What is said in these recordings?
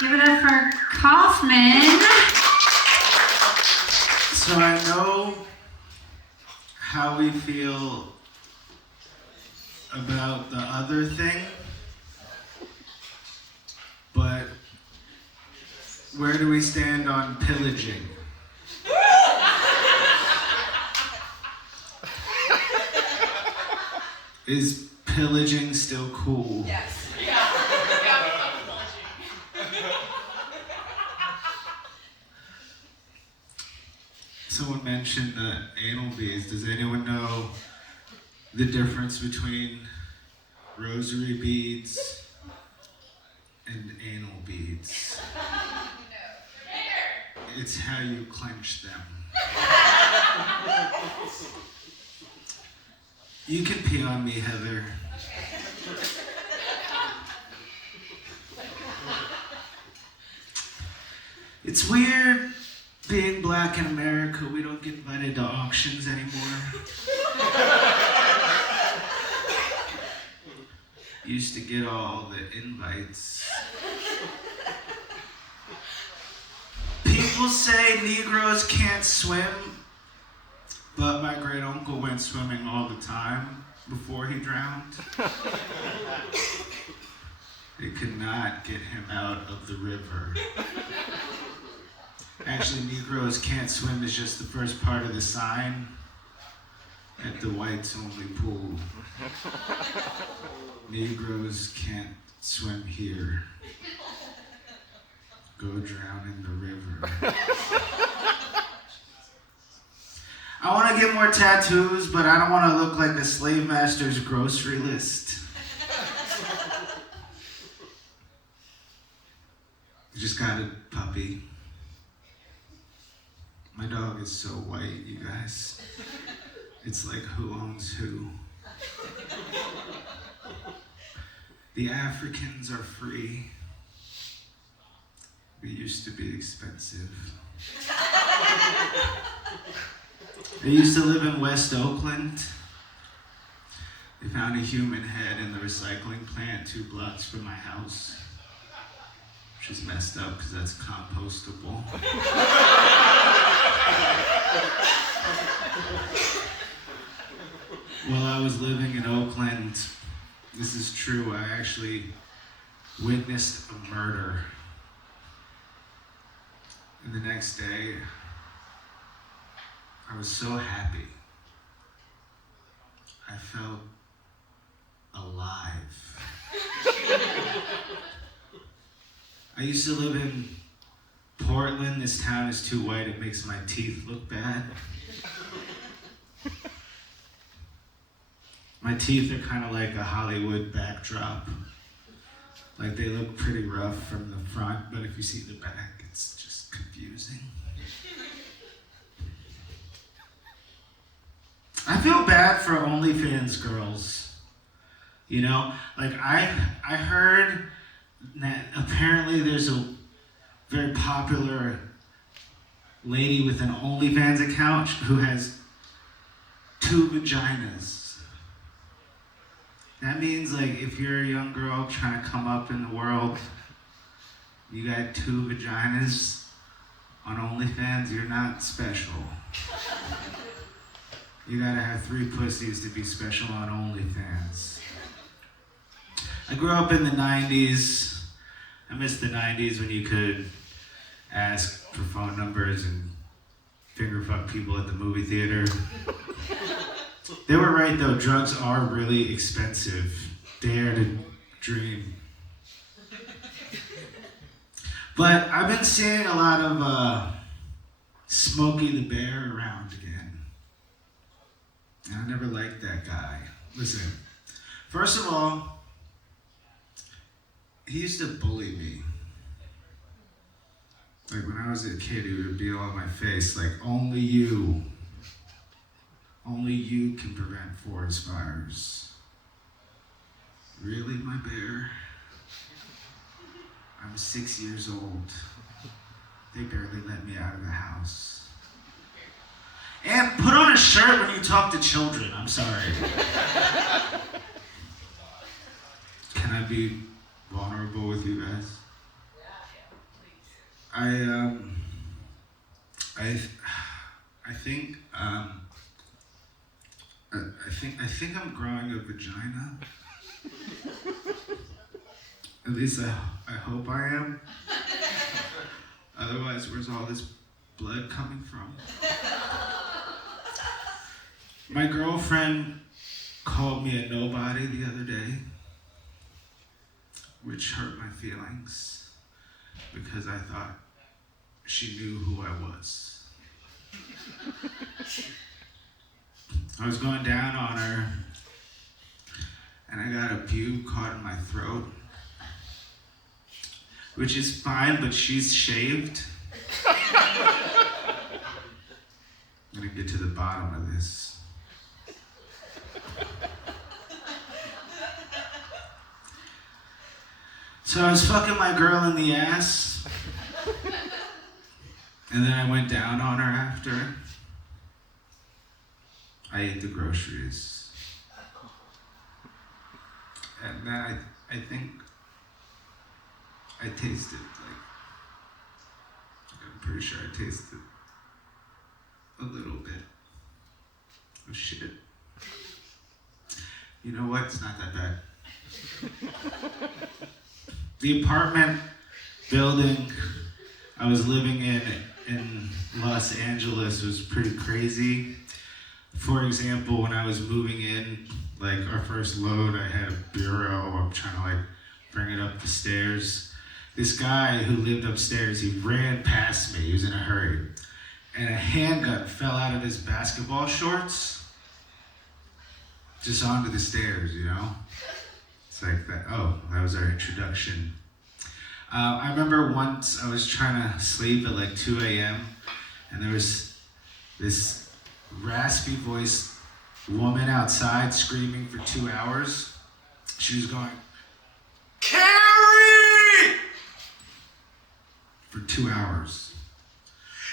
Give it up for Kaufman. So I know how we feel about the other thing, but where do we stand on pillaging? Is pillaging still cool? Yes. Someone mentioned the anal beads. Does anyone know the difference between rosary beads and anal beads? It's how you clench them. You can pee on me, Heather. It's weird being black in America. We don't get invited to auctions anymore. Used to get all the invites. People say Negroes can't swim, but my great uncle went swimming all the time before he drowned. They could not get him out of the river. Actually, Negroes can't swim is just the first part of the sign at the whites only pool. Negroes can't swim here. Go drown in the river. I want to get more tattoos, but I don't want to look like a slave master's grocery list. Just got a puppy. My dog is so white, you guys. It's like who owns who. The Africans are free. We used to be expensive. I used to live in West Oakland. They found a human head in the recycling plant 2 blocks from my house. Which is messed up because that's compostable. While I was living in Oakland, this is true, I actually witnessed a murder. And the next day, I was so happy. I felt alive. I used to live in Portland. This town is too white, it makes my teeth look bad. My teeth are kind of like a Hollywood backdrop. Like they look pretty rough from the front, but if you see the back, it's just confusing. I feel bad for OnlyFans girls. You know, like I heard that apparently there's a very popular lady with an OnlyFans account who has 2 vaginas. That means like if you're a young girl trying to come up in the world, you got 2 vaginas on OnlyFans, you're not special. You gotta have 3 pussies to be special on OnlyFans. I grew up in the 90s. I miss the 90s when you could ask for phone numbers and finger fuck people at the movie theater. They were right though, drugs are really expensive. Dare to dream. But I've been seeing a lot of Smokey the Bear around again. And I never liked that guy. Listen, first of all, he used to bully me. Like when I was a kid, he would be all in my face, like, only you can prevent forest fires. Really, my bear? I'm 6 years old. They barely let me out of the house. And put on a shirt when you talk to children, I'm sorry. Can I be vulnerable with you guys? I think I think I'm growing a vagina. At least I hope I am. Otherwise, where's all this blood coming from? My girlfriend called me a nobody the other day, which hurt my feelings because I thought she knew who I was. I was going down on her and I got a pube caught in my throat, which is fine, but she's shaved. I'm gonna get to the bottom of this. So I was fucking my girl in the ass, and then I went down on her after. I ate the groceries. And then I think I tasted, I'm pretty sure I tasted a little bit of shit. You know what? It's not that bad. The apartment building I was living in Los Angeles was pretty crazy. For example, when I was moving in, our first load, I had a bureau. I'm trying to bring it up the stairs. This guy who lived upstairs, he ran past me. He was in a hurry. And a handgun fell out of his basketball shorts just onto the stairs, you know? It's like that. Oh, that was our introduction. I remember once I was trying to sleep at 2 a.m. and there was this raspy voiced woman outside screaming for 2 hours. She was going, "Carrie!" for 2 hours.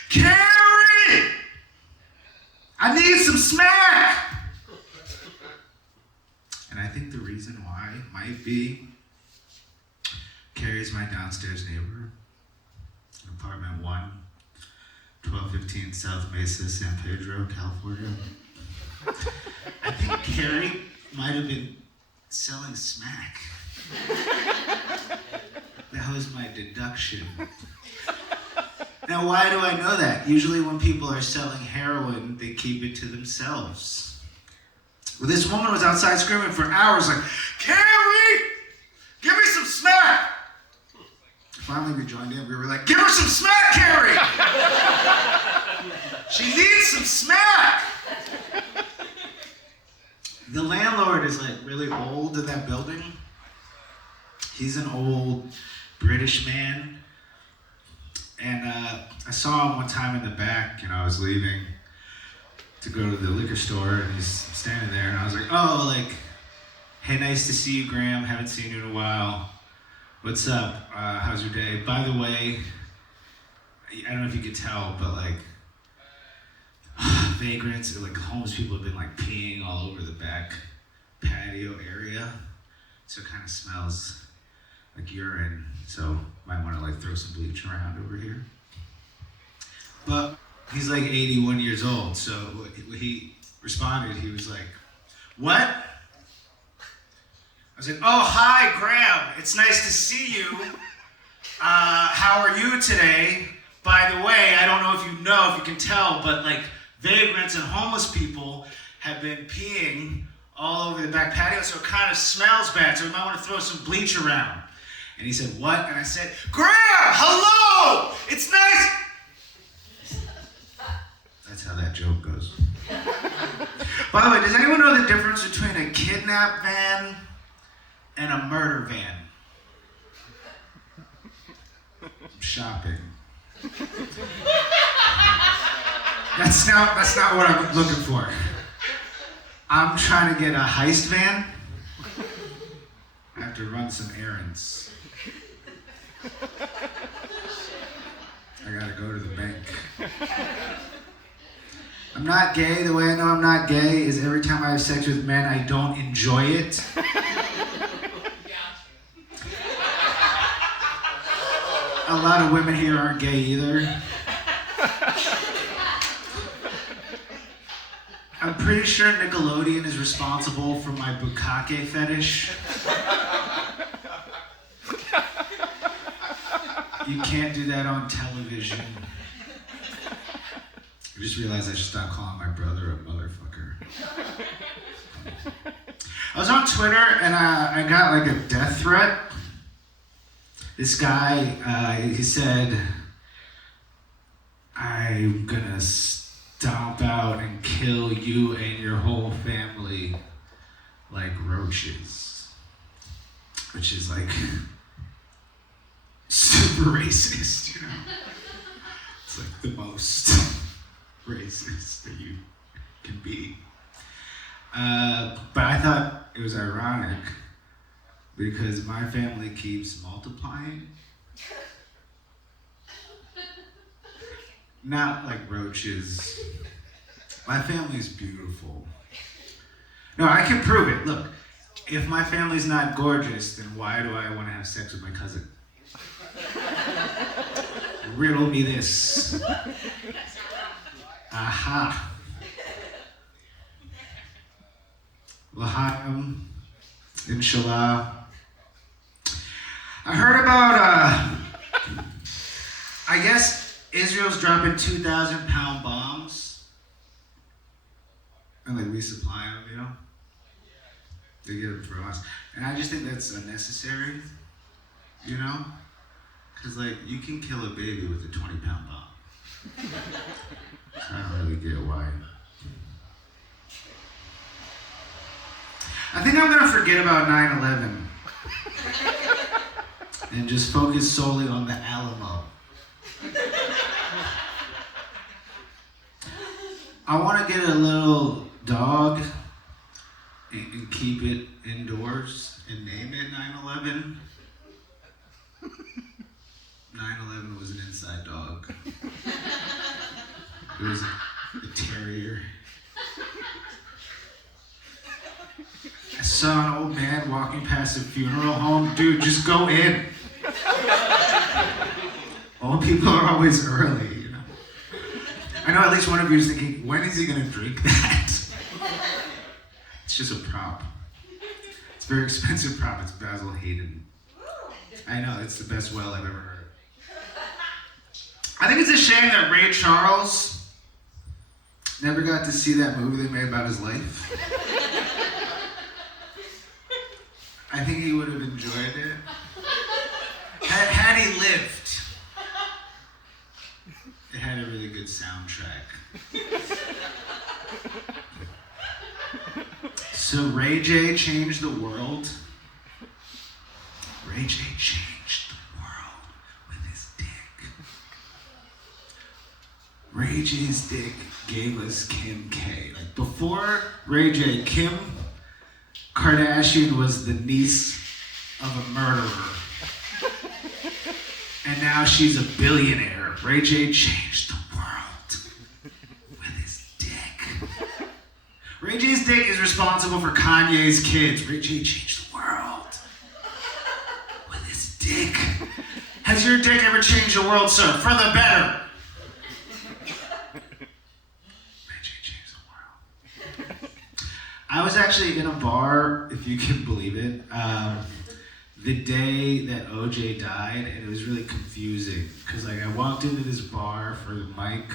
"Carrie! I need some smack!" And I think the reason why might be Carrie's my downstairs neighbor, apartment 1, 1215 South Mesa, San Pedro, California. I think Carrie might have been selling smack. That was my deduction. Now, why do I know that? Usually when people are selling heroin, they keep it to themselves. Well, this woman was outside screaming for hours "Carrie, give me some smack!" Finally, we joined in. We were like, "Give her some smack, Carrie! She needs some smack!" The landlord is really old in that building. He's an old British man. And I saw him one time in the back, I was leaving to go to the liquor store, and he's standing there, and I was like, "Oh, hey, nice to see you, Graham. Haven't seen you in a while. What's up? How's your day? By the way," I don't know if you could tell, but vagrants, homeless people have been peeing all over the back patio area, so it kind of smells like urine. So might want to throw some bleach around over here. But he's 81 years old, so when he responded, he was like, "What?" I was like, "Oh, hi, Graham. It's nice to see you. How are you today? By the way, I don't know if you can tell, but vagrants and homeless people have been peeing all over the back patio, so it kind of smells bad, so we might want to throw some bleach around." And he said, "What?" And I said, "Graham, hello! It's nice." That's how that joke goes. By the way, does anyone know the difference between a kidnap van and a murder van? I'm shopping. That's not what I'm looking for. I'm trying to get a heist van. I have to run some errands. I gotta go to the bank. I'm not gay. The way I know I'm not gay is every time I have sex with men, I don't enjoy it. a lot of women here aren't gay either. I'm pretty sure Nickelodeon is responsible for my bukkake fetish. You can't do that on television. I just realized I should stop calling my brother a motherfucker. I was on Twitter and I got like a death threat. This guy, he said, I'm gonna stomp out and kill you and your whole family like roaches. Which is like super racist, you know? It's like the most racist that you can be. But I thought it was ironic because my family keeps multiplying. Not like roaches. My family's beautiful. No, I can prove it. Look, if my family's not gorgeous, then why do I want to have sex with my cousin? Riddle me this. Aha. L'chaim, inshallah. I heard about, I guess Israel's dropping 2,000-pound bombs. And like resupply them, you know? They get them from us. And I just think that's unnecessary, you know? Because like, you can kill a baby with a 20-pound bomb. So I don't really get why. I think I'm gonna forget about 9/11 and just focus solely on the Alamo. I want to get a little dog and keep it indoors and name it 9/11. 9/11 was an inside dog. It was a terrier. I saw an old man walking past a funeral home. Dude, just go in. Old people are always early, you know. I know at least one of you is thinking, when is he gonna drink that? It's just a prop. It's a very expensive prop. It's Basil Hayden. I know, it's the best well I've ever heard. I think it's a shame that Ray Charles never got to see that movie they made about his life. I think he would have enjoyed it. Had he lived, it had a really good soundtrack. So Ray J changed the world. Ray J changed the world with his dick. Ray J's dick gave us Kim K. Like before Ray J, Kim Kardashian was the niece of a murderer. And now she's a billionaire. Ray J changed the world with his dick. Ray J's dick is responsible for Kanye's kids. Ray J changed the world with his dick. Has your dick ever changed the world, sir? For the better. I was actually in a bar, if you can believe it, the day that OJ died, and it was really confusing. Because like I walked into this bar for the mic,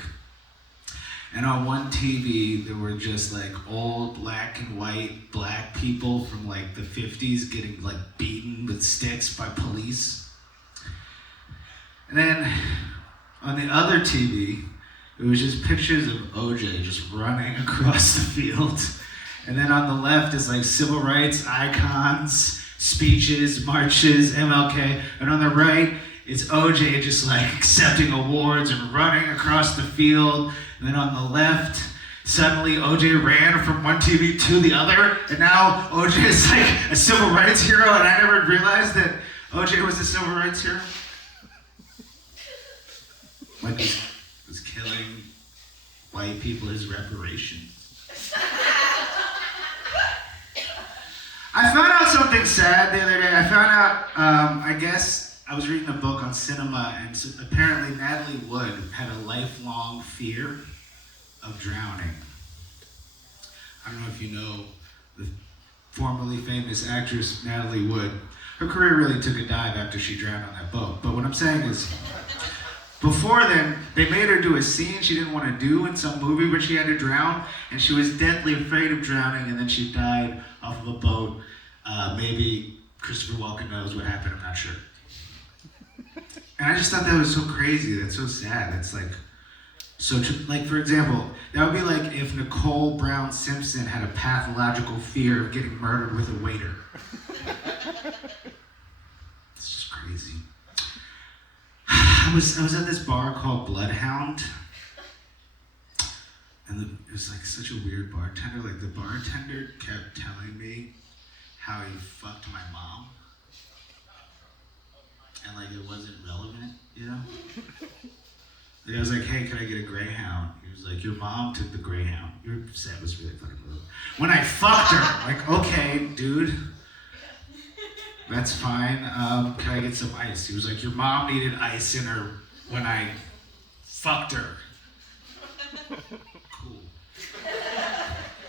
and on one TV, there were just like old black and white black people from like the 50s getting like beaten with sticks by police. And then on the other TV, it was just pictures of OJ just running across the field. And then on the left is like civil rights icons, speeches, marches, MLK. And on the right, it's OJ just like accepting awards and running across the field. And then on the left, suddenly OJ ran from one TV to the other. And now OJ is like a civil rights hero. And I never realized that OJ was a civil rights hero. Like he was killing white people as reparations. I found out something sad the other day. I found out, I guess I was reading a book on cinema, and apparently Natalie Wood had a lifelong fear of drowning. I don't know if you know the formerly famous actress Natalie Wood. Her career really took a dive after she drowned on that boat. But what I'm saying is, before then, they made her do a scene she didn't want to do in some movie where she had to drown, and she was deathly afraid of drowning, and then she died off of a boat. Maybe Christopher Walken knows what happened, I'm not sure. And I just thought that was so crazy, that's so sad. It's like, like for example, that would be like if Nicole Brown Simpson had a pathological fear of getting murdered with a waiter. It's just crazy. I was at this bar called Bloodhound, and it was like such a weird bartender. Like the bartender kept telling me how he fucked my mom, and like it wasn't relevant, you know? Like I was like, hey, can I get a Greyhound? He was like, your mom took the Greyhound. Your set was really fucking rude. When I fucked her, like, okay, dude, that's fine. Can I get some ice? He was like, your mom needed ice in her when I fucked her. Cool.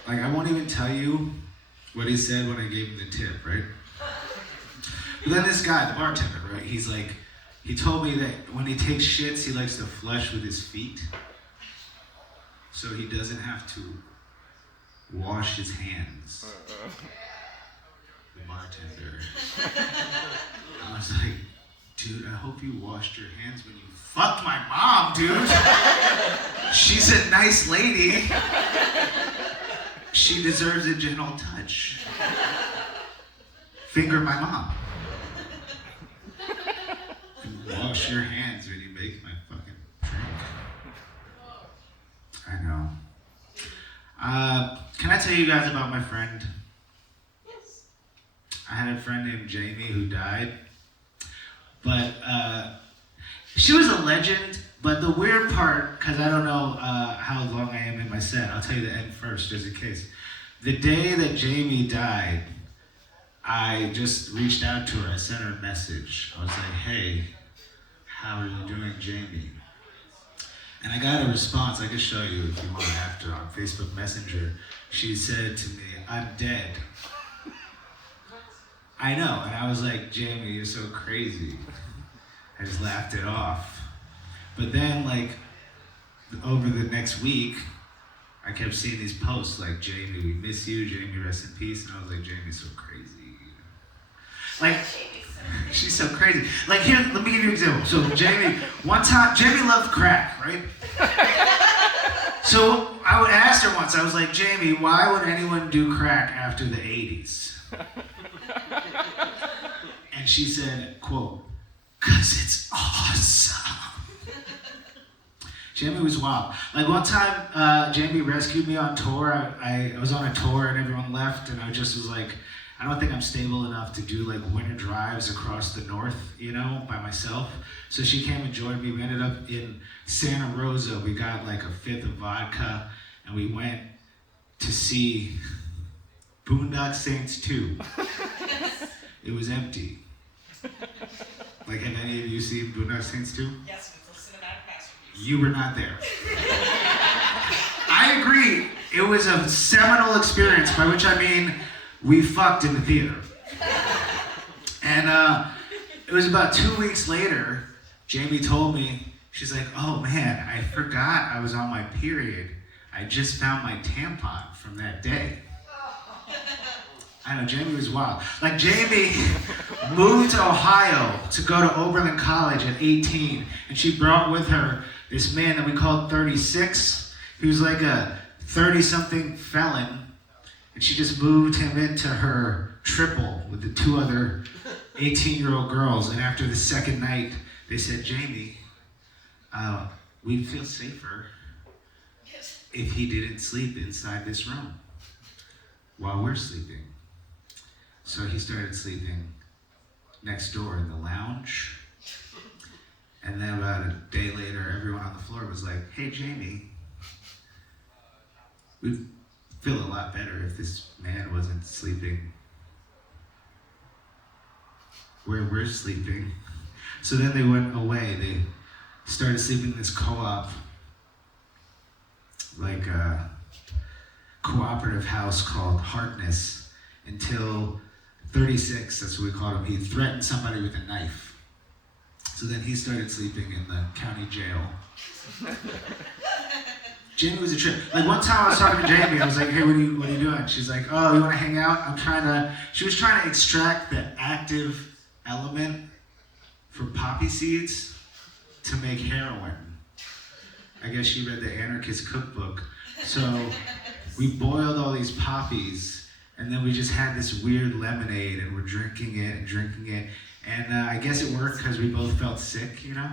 Like, I won't even tell you what he said when I gave him the tip, right? But then this guy, the bartender, right, he's like, he told me that when he takes shits, he likes to flush with his feet. So he doesn't have to wash his hands. The bartender. I was like, dude, I hope you washed your hands when you fucked my mom, dude. She's a nice lady. She deserves a gentle touch. Finger my mom. Wash your hands when you make my fucking drink. I know. Can I tell you guys about my friend? Yes. I had a friend named Jamie who died. But she was a legend. But the weird part, because I don't know how long I am in my set, I'll tell you the end first, just in case. The day that Jamie died, I just reached out to her. I sent her a message. I was like, hey, how are you doing, Jamie? And I got a response. I can show you if you want after on Facebook Messenger. She said to me, I'm dead. I know. And I was like, Jamie, you're so crazy. I just laughed it off. But then, like, over the next week, I kept seeing these posts like, Jamie, we miss you. Jamie, rest in peace. And I was like, Jamie's so crazy. Like, she's so crazy. Like, here, let me give you an example. So, Jamie, one time, Jamie loved crack, right? So, I would ask her once, I was like, Jamie, why would anyone do crack after the 80s? And she said, quote, 'cause it's awesome. Jamie was wild. Like one time, Jamie rescued me on tour. I was on a tour and everyone left, and I just was like, I don't think I'm stable enough to do like winter drives across the north, you know, by myself. So she came and joined me. We ended up in Santa Rosa. We got like a fifth of vodka, and we went to see Boondock Saints 2. It was empty. Like, have any of you seen Boondock Saints 2? Yes, with the cinematic masterpiece. You were not there. I agree. It was a seminal experience, by which I mean we fucked in the theater. And it was about 2 weeks later, Jamie told me, she's like, oh man, I forgot I was on my period. I just found my tampon from that day. I know, Jamie was wild. Like, Jamie moved to Ohio to go to Oberlin College at 18, and she brought with her this man that we called 36. He was like a 30-something felon, and she just moved him into her triple with the two other 18-year-old girls. And after the second night, they said, Jamie, we'd feel safer if he didn't sleep inside this room while we're sleeping. So he started sleeping next door in the lounge. And then about a day later, everyone on the floor was like, hey, Jamie, we'd feel a lot better if this man wasn't sleeping where we're sleeping. So then they went away. They started sleeping in this co-op, like a cooperative house called Harkness, until 36, that's what we called him. He threatened somebody with a knife. So then he started sleeping in the county jail. Jamie was a trip. Like one time I was talking to Jamie, I was like, hey, what are you doing? She's like, oh, you want to hang out? She was trying to extract the active element from poppy seeds to make heroin. I guess she read the Anarchist Cookbook. So we boiled all these poppies, and then we just had this weird lemonade, and we're drinking it. And I guess it worked because we both felt sick, you know?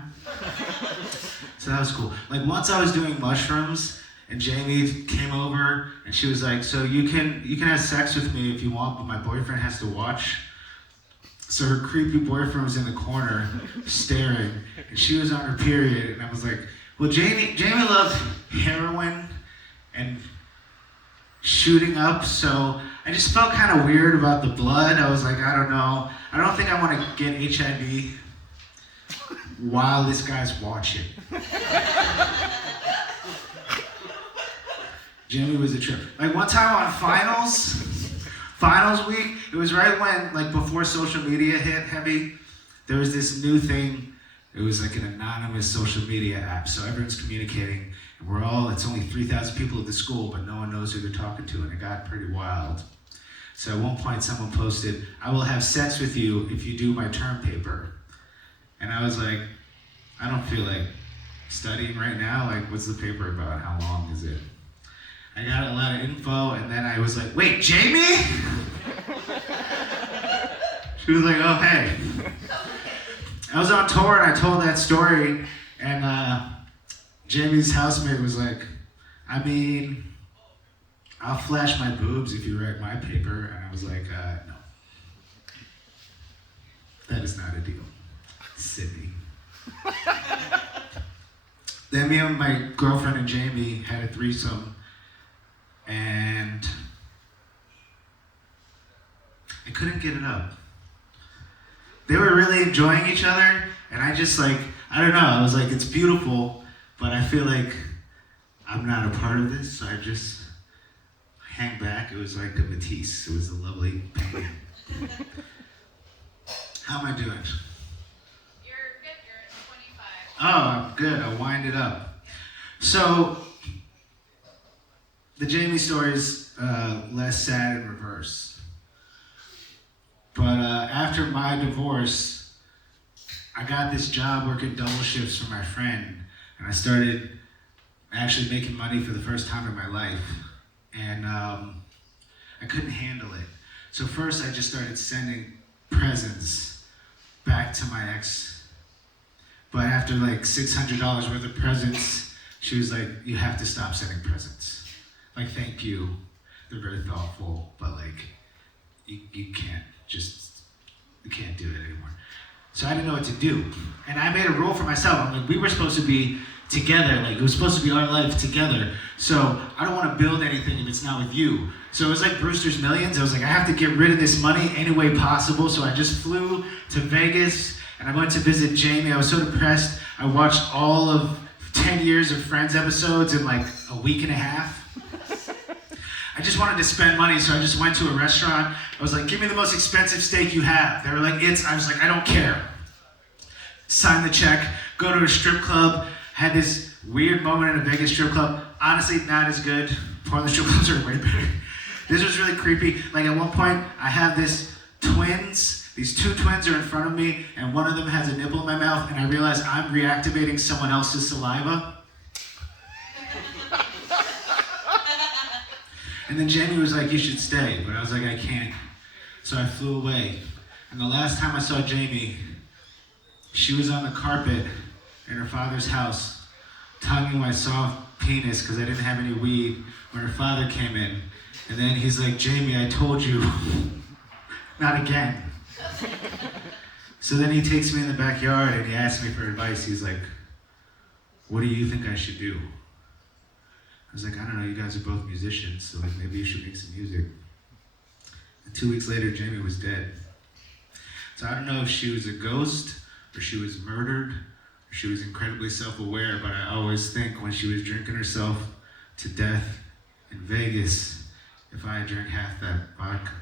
So that was cool. Like once I was doing mushrooms, and Jamie came over, and she was like, so you can have sex with me if you want, but my boyfriend has to watch. So her creepy boyfriend was in the corner, staring, and she was on her period, and I was like, well, Jamie loved heroin and shooting up, so I just felt kind of weird about the blood. I was like, I don't know. I don't think I want to get HIV while this guy's watching. Jamie was a trip. Like one time on finals week, it was right when, like before social media hit heavy, there was this new thing. It was like an anonymous social media app, so everyone's communicating, and it's only 3,000 people at the school, but no one knows who they're talking to, and it got pretty wild. So at one point someone posted, I will have sex with you if you do my term paper. And I was like, I don't feel like studying right now, like what's the paper about, how long is it? I got a lot of info, and then I was like, wait, Jamie? She was like, oh, hey. I was on tour, and I told that story, and Jamie's housemate was like, I mean, I'll flash my boobs if you write my paper. And I was like, no. That is not a deal. Sydney. Then me and my girlfriend and Jamie had a threesome, and I couldn't get it up. They were really enjoying each other, and I just like, I don't know, I was like, it's beautiful, but I feel like I'm not a part of this, so I just hang back. It was like a Matisse. It was a lovely painting. How am I doing? You're good. You're at 25. Oh, I'm good. I'll wind it up. So, the Jamie story is less sad in reverse. But after my divorce, I got this job working double shifts for my friend, and I started actually making money for the first time in my life. And I couldn't handle it. So first I just started sending presents back to my ex. But after like $600 worth of presents, she was like, you have to stop sending presents. Like, thank you. They're very thoughtful, but like, you can't do it anymore. So I didn't know what to do. And I made a rule for myself. I'm like, we were supposed to be together, like it was supposed to be our life together. So I don't want to build anything if it's not with you. So it was like Brewster's Millions. I was like, I have to get rid of this money any way possible. So I just flew to Vegas and I went to visit Jamie. I was so depressed. I watched all of 10 years of Friends episodes in like a week and a half. I just wanted to spend money, so I just went to a restaurant. I was like, give me the most expensive steak you have. They were like, I was like, I don't care. Sign the check, go to a strip club, had this weird moment in a Vegas strip club. Honestly, not as good. Portland strip clubs are way better. This was really creepy. Like at one point, I have these two twins are in front of me, and one of them has a nipple in my mouth, and I realize I'm reactivating someone else's saliva. And then Jamie was like, you should stay. But I was like, I can't. So I flew away. And the last time I saw Jamie, she was on the carpet in her father's house, tonguing my soft penis because I didn't have any weed when her father came in. And then he's like, Jamie, I told you, not again. So then he takes me in the backyard and he asks me for advice. He's like, what do you think I should do? I was like, I don't know, you guys are both musicians, so like maybe you should make some music. And 2 weeks later, Jamie was dead. So I don't know if she was a ghost or she was murdered, or she was incredibly self-aware, but I always think when she was drinking herself to death in Vegas, if I had drank half that vodka,